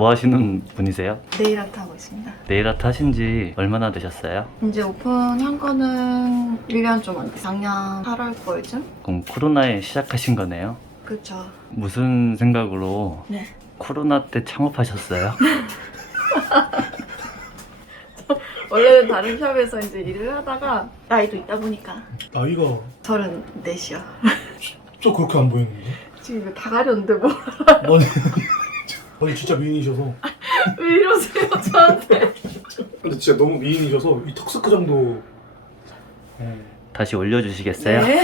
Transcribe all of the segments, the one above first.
뭐 하시는 분이세요? 네일 아트 하고 있습니다. 네일 아트 하신 지 얼마나 되셨어요? 이제 오픈한 거는 1년 좀안 돼. 작년 8월 거쯤? 그럼 코로나에 시작하신 거네요? 그렇죠. 무슨 생각으로 네. 코로나 때 창업하셨어요? 원래는 다른 샵에서 이제 일을 하다가 나이도 있다 보니까 나이가 서른 넷이요. 저 그렇게 안 보이는데? 지금 다 가렸는데 뭐? 아니 진짜 미인이셔서 왜 이러세요 저한테 근데 진짜 너무 미인이셔서 이 턱스크 정도 네. 다시 올려주시겠어요? 네?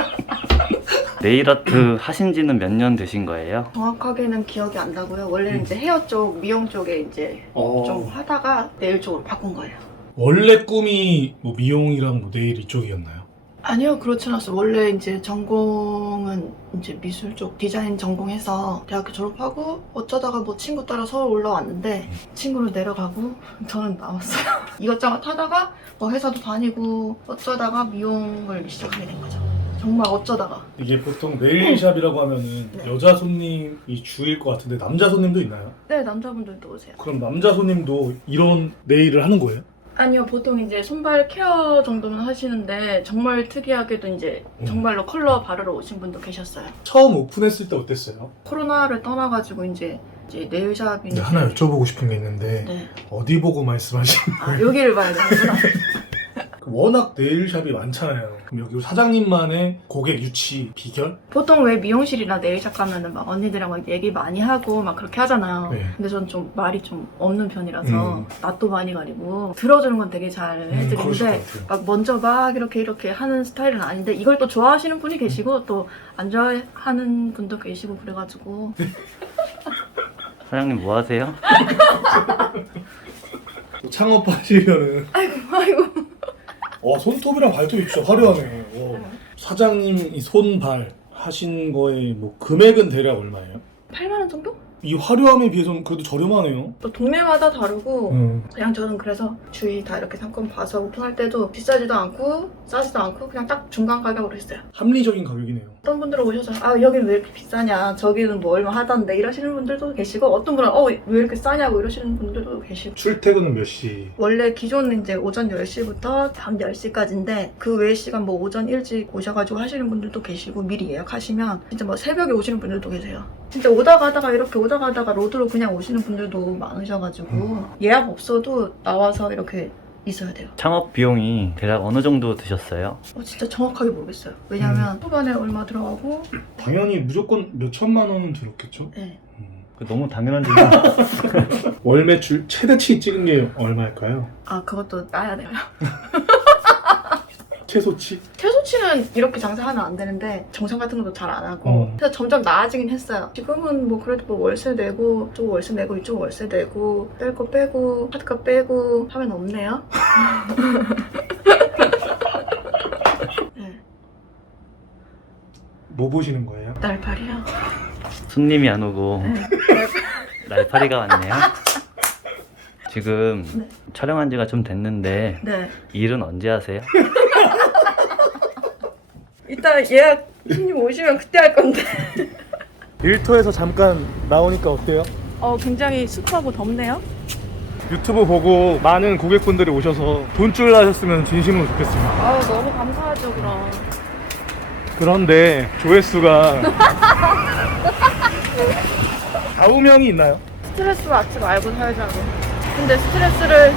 네일 아트 음. 하신 지는 몇 년 되신 거예요? 정확하게는 기억이 안 나고요. 원래는 음. 이제 헤어 쪽, 미용 쪽에 이제 어. 좀 하다가 네일 쪽으로 바꾼 거예요. 원래 음. 꿈이 뭐 미용이랑 뭐 네일 이쪽이었나요? 아니요, 그렇진 않았어요. 원래 이제 전공은 이제 미술 쪽 디자인 전공해서 대학교 졸업하고 어쩌다가 뭐 친구 따라 서울 올라왔는데 친구는 내려가고 저는 남았어요. 이것저것 하다가 뭐 회사도 다니고 어쩌다가 미용을 시작하게 된 거죠. 정말 어쩌다가. 이게 보통 네일샵이라고 하면은 네. 여자 손님이 주일 것 같은데 남자 손님도 있나요? 네, 남자분들도 오세요. 그럼 남자 손님도 이런 네일을 하는 거예요? 아니요, 보통 이제 손발 케어 정도는 하시는데 정말 특이하게도 이제 정말로 응. 컬러 바르러 오신 분도 계셨어요. 처음 오픈했을 때 어땠어요? 코로나를 떠나가지고 이제, 이제 네일샵이 네, 이제 하나 여쭤보고 싶은 게 있는데 네. 어디 보고 말씀하시는 아, 거 아, 여기를 봐야 되 워낙 네일샵이 많잖아요. 그럼 여기 사장님만의 고객 유치 비결? 보통 왜 미용실이나 네일샵 가면은 막 언니들이랑 막 얘기 많이 하고 막 그렇게 하잖아요. 네. 근데 전 좀 말이 좀 없는 편이라서 낯도 음. 많이 가리고 들어주는 건 되게 잘 해드리는데 음, 막 먼저 막 이렇게 이렇게 하는 스타일은 아닌데 이걸 또 좋아하시는 분이 계시고 음. 또안 좋아하는 분도 계시고 그래가지고 사장님 뭐 하세요? 뭐 창업하시려는 아이고 아이고 와 손톱이랑 발톱이 진짜 화려하네. 요 어. 사장님이 손발 하신 거에 뭐 금액은 대략 얼마예요? 8만 원 정도? 이 화려함에 비해서는 그래도 저렴하네요. 또 동네마다 다르고 음. 그냥 저는 그래서 주위 다 이렇게 상권 봐서 오픈할 때도 비싸지도 않고 싸지도 않고 그냥 딱 중간 가격으로 했어요. 합리적인 가격이네요. 어떤 분들은 오셔서 아 여기는 왜 이렇게 비싸냐 저기는 뭐 얼마 하던데 이러시는 분들도 계시고 어떤 분은 어 왜 이렇게 싸냐고 이러시는 분들도 계시고 출퇴근은 몇 시? 원래 기존은 이제 오전 10시부터 밤 10시까지인데 그 외에 시간 뭐 오전 일찍 오셔가지고 하시는 분들도 계시고 미리 예약하시면 진짜 뭐 새벽에 오시는 분들도 계세요. 진짜 오다 가다가 이렇게 오다 가다가 로드로 그냥 오시는 분들도 많으셔가지고 예약 없어도 나와서 이렇게 있어야 돼요. 창업 비용이 대략 어느 정도 드셨어요? 어, 진짜 정확하게 모르겠어요. 왜냐면 음. 초반에 얼마 들어가고 당연히 네. 무조건 몇 천만 원은 들었겠죠? 네. 음, 너무 당연한 질문. 월 매출 최대치 찍은 게 얼마일까요? 아 그것도 따야 돼요. 최소치? 채소 스포츠는 이렇게 장사하면 안 되는데 정상 같은 것도 잘 안 하고 어. 그래서 점점 나아지긴 했어요 지금은 뭐 그래도 뭐 월세 내고 저쪽 월세 내고 이쪽 월세 내고 뺄 거 빼고 카드 값 빼고 하면 없네요 네. 뭐 보시는 거예요? 날파리야 손님이 안 오고 네. 날파리. 날파리가 왔네요 지금 네. 촬영한 지가 좀 됐는데 네. 일은 언제 하세요? 이따 예약 손님 오시면 그때 할 건데. 일터에서 잠깐 나오니까 어때요? 어, 굉장히 습하고 덥네요. 유튜브 보고 많은 고객분들이 오셔서 돈 줄 나셨으면 진심으로 좋겠습니다. 아, 너무 감사하죠, 그럼. 그런데 조회수가 다우명이 있나요? 스트레스 받지 말고 살자고. 근데 스트레스를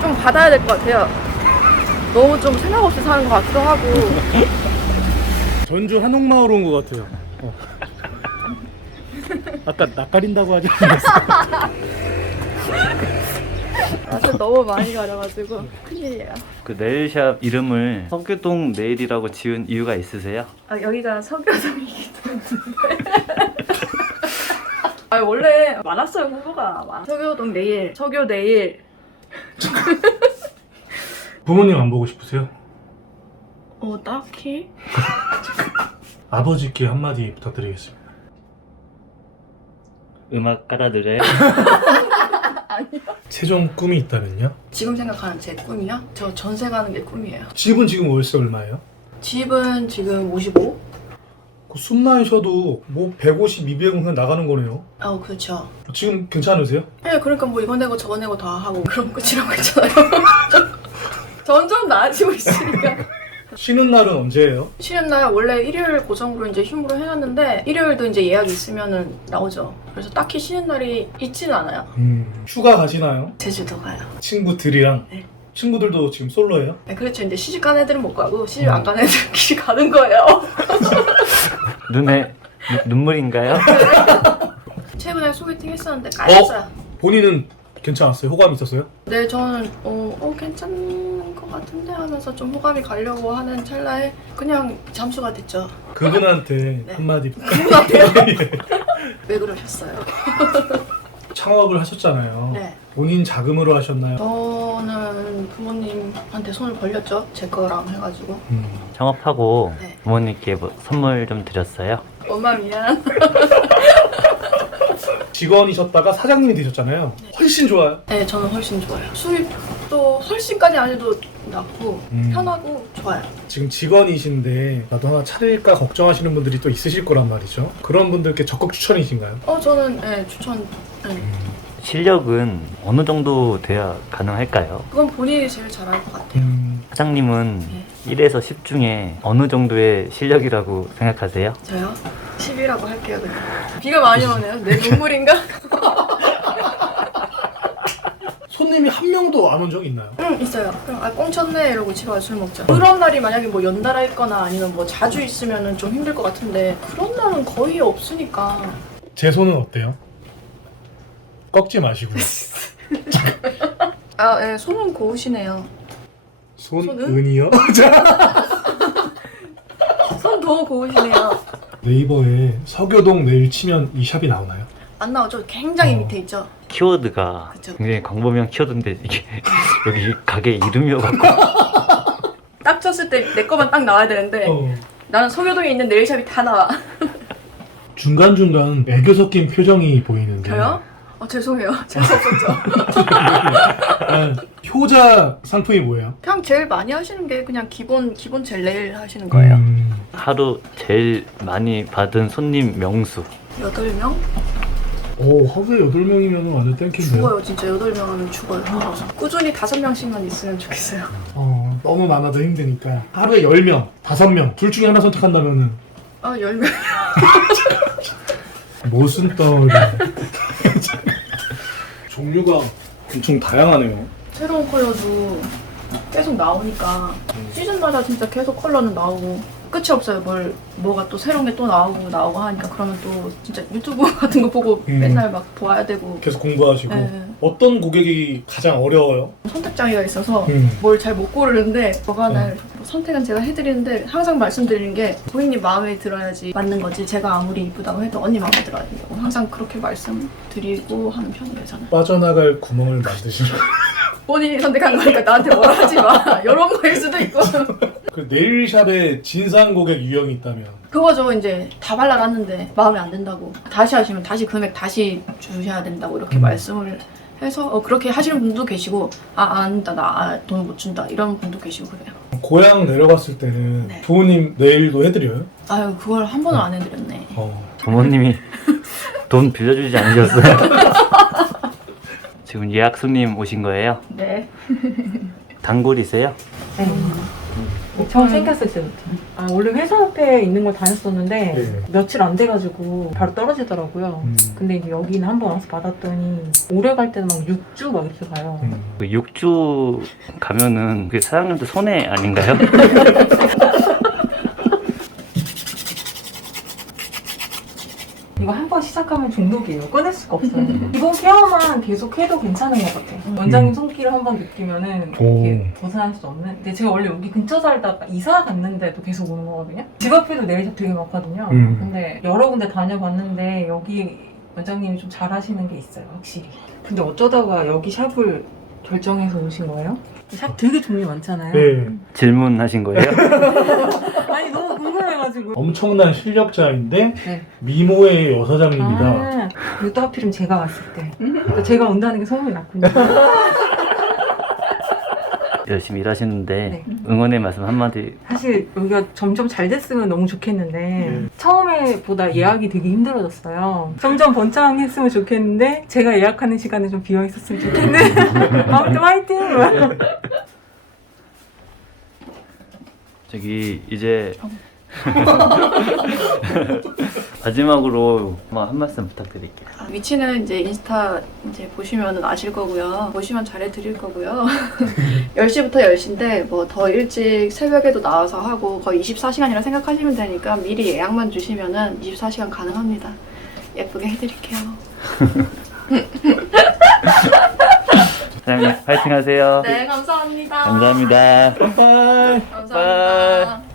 좀 받아야 될 것 같아요. 너무 좀 생각 없이 사는 것 같기도 하고 전주 한옥마을 온 것 같아요 어. 아까 낯가린다고 하지 않았어요? 너무 많이 가려가지고 큰일이에그 네일샵 이름을 석유동 네일이라고 지은 이유가 있으세요? 아, 여기가 석유동이기 때문에 아, 원래 많았어요 후보가 석유동 네일 석유 네일 부모님 안 보고 싶으세요? 어, 딱히. 아버지께 한마디 부탁드리겠습니다. 음악 깔아드려요? 아니요. 최종 꿈이 있다면요? 지금 생각하는 제 꿈이요? 저 전세 가는 게 꿈이에요. 집은 지금 월세 얼마예요? 집은 지금 55? 그 숨만 쉬어도 뭐 150, 2 0은 그냥 나가는 거네요. 아, 그렇죠. 지금 괜찮으세요? 예, 네, 그러니까 뭐 이거 내고 저거 내고 다 하고 그럼 끝이라고 했잖아요. 점점 나아지고 있으니까. 쉬는 날은 언제예요? 쉬는 날 원래 일요일 고정으로 이제 휴무로 해놨는데 일요일도 이제 예약이 있으면 나오죠. 그래서 딱히 쉬는 날이 있지는 않아요. 음, 휴가 가지나요 제주도 가요. 친구들이랑. 네. 친구들도 지금 솔로예요? 네, 그렇죠. 근데 시집 간 애들은 못 가고 시집 음. 안간 애들끼리 가는 거예요. 눈에 눈물인가요? 네. 최근에 소개팅 했었는데 깔렸어요. 본인은 괜찮았어요? 호감 있었어요? 네, 저는 어, 어, 괜찮. 같은데 아, 하면서 좀 호감이 가려고 하는 찰나에 그냥 잠수가 됐죠. 그분한테 네. 한마디. 그분한테왜 <말이요? 웃음> 그러셨어요? 창업을 하셨잖아요. 네. 본인 자금으로 하셨나요? 저는 부모님한테 손을 벌렸죠. 제 거랑 해가지고. 창업하고 음, 네. 부모님께 뭐 선물 좀 드렸어요. 엄마 미안. 직원이셨다가 사장님이 되셨잖아요. 네. 훨씬 좋아요? 네, 저는 훨씬 좋아요. 수입도 훨씬까지 아니도 낫고 음. 편하고 좋아요. 지금 직원이신데 나도 하나 차릴까 걱정하시는 분들이 또 있으실 거란 말이죠. 그런 분들께 적극 추천이신가요? 어 저는 예 네, 추천. 네. 음. 실력은 어느 정도 돼야 가능할까요? 그건 본인이 제일 잘할 것 같아요. 음. 사장님은 네. 에서1 중에 어느 정도의 실력이라고 생각하세요? 저요? 1이라고 할게요. 네. 비가 많이 진짜... 오네요. 내 눈물인가? 손님이 한 명도 안 온 적 있나요? 응 있어요 그럼, 아 꽁쳤네 이러고 집에 가술 먹자 그런 응. 날이 만약에 뭐 연달아 있거나 아니면 뭐 자주 있으면 좀 힘들 것 같은데 그런 날은 거의 없으니까 제 손은 어때요? 꺾지 마시고요 아 네, 손은 고우시네요 손, 손은? 은이요 손 더 고우시네요 네이버에 서교동 내일 치면 이 샵이 나오나요? 안 나오죠 굉장히 어. 밑에 있죠 키워드가 그쵸? 굉장히 광범위한 키워드인데 이게 여기 가게 이름이어갖고 딱 쳤을 때 내 거만 딱 나와야 되는데 어. 나는 소교동에 있는 네일샵이 다 나와 중간 중간 애교 섞인 표정이 보이는데 저요? 어, 죄송해요 재수없었죠 효자 상품이 뭐예요? 그냥 제일 많이 하시는 게 그냥 기본 기본 젤 네일 하시는 거예요 음... 하루 제일 많이 받은 손님 명수 8명? 오, 허세 8명이면 완전 땡킨데. 죽어요, 진짜 8명이면 죽어요. 아, 진짜. 어. 꾸준히 5명씩만 있으면 좋겠어요. 어, 너무 많아도 힘드니까. 하루에 10명, 5명, 둘 중에 하나 선택한다면은. 아, 어, 명이슨떠 <못 쓴다, 이런. 웃음> 종류가 엄청 다양하네요. 새로운 컬러도 계속 나오니까. 시즌마다 진짜 계속 컬러는 나오고. 끝이 없어요. 뭘 뭐가 또 새로운 게 또 나오고 나오고 하니까 그러면 또 진짜 유튜브 같은 거 보고 음. 맨날 막 보아야 되고 계속 공부하시고 네. 어떤 고객이 가장 어려워요? 선택 장이가 있어서 음. 뭘잘 못 고르는데 네. 뭐가 날 선택은 제가 해드리는데 항상 말씀드리는 게 고객님 마음에 들어야지 맞는 거지 제가 아무리 이쁘다고 해도 언니 마음에 들어야 된다고 항상 그렇게 말씀드리고 하는 편이에요 저는 빠져나갈 구멍을 만드시라 본인이 선택한 거니까 나한테 뭐라 하지 마 이런 거일 수도 있고 그 네일샵에 진상 고객 유형이 있다면 그거죠 이제 다 발라놨는데 마음에 안 든다고 다시 하시면 다시 금액 다시 주셔야 된다고 이렇게 음. 말씀을 해서 그렇게 하시는 분도 계시고 아 안다 나 돈 못 준다 이런 분도 계시고 그래요 고향 내려갔을 때는 부모님 네. 네일도 해드려요? 아유 그걸 한 번도 어. 안 해드렸네 어. 부모님이 돈 빌려주지 않으셨어요? 지금 예약 손님 오신 거예요? 네 단골이세요? 네 처음 네. 생겼을 때부터. 아, 원래 회사 앞에 있는 걸 다녔었는데, 네. 며칠 안 돼가지고 바로 떨어지더라고요. 음. 근데 여기는 한 번 와서 받았더니, 오래 갈 때는 막 6주 막 이렇게 가요. 6주 음. 그 가면은 그게 사장님들 손해 아닌가요? 한번 시작하면 중독이에요. 끊을 수가 없어요. 이번 케어만 계속 해도 괜찮은 것 같아요. 음. 원장님 손길을 한 번 느끼면은 이렇게 벗어날 수 없는. 근데 제가 원래 여기 근처 살다가 이사 갔는데도 계속 오는 거거든요. 집 앞에도 내리샵 되게 많거든요. 음. 근데 여러 군데 다녀봤는데 여기 원장님이 좀 잘하시는 게 있어요, 확실히. 근데 어쩌다가 여기 샵을 결정해서 오신 거예요? 샵 되게 종류 많잖아요. 네. 질문하신 거예요? 아니 너무 가지고. 엄청난 실력자인데 네. 미모의 여사장입니다. 아, 또 하필은 제가 왔을 때 제가 온다는 게 소문이 났군요. 열심히 일하시는데 네. 응원의 말씀 한마디 사실 여기가 점점 잘 됐으면 너무 좋겠는데 네. 처음에 보다 예약이 음. 되게 힘들어졌어요 점점 번창했으면 좋겠는데 제가 예약하는 시간에 좀 비어있었으면 좋겠는 아무튼 화이팅! 네. 저기 이제 어. 마지막으로 한 말씀 부탁드릴게요. 위치는 이제 인스타 이제 보시면 아실 거고요. 보시면 잘해드릴 거고요. 1시부터1시인데 뭐 더 일찍 새벽에도 나와서 하고 거의 24시간이라 생각하시면 되니까 미리 약만 주시면 24시간 가능합니다. 예쁘게 해드릴게요. 사장 파이팅 하세요. 네, 감사합니다. 감사합니다. 빠이.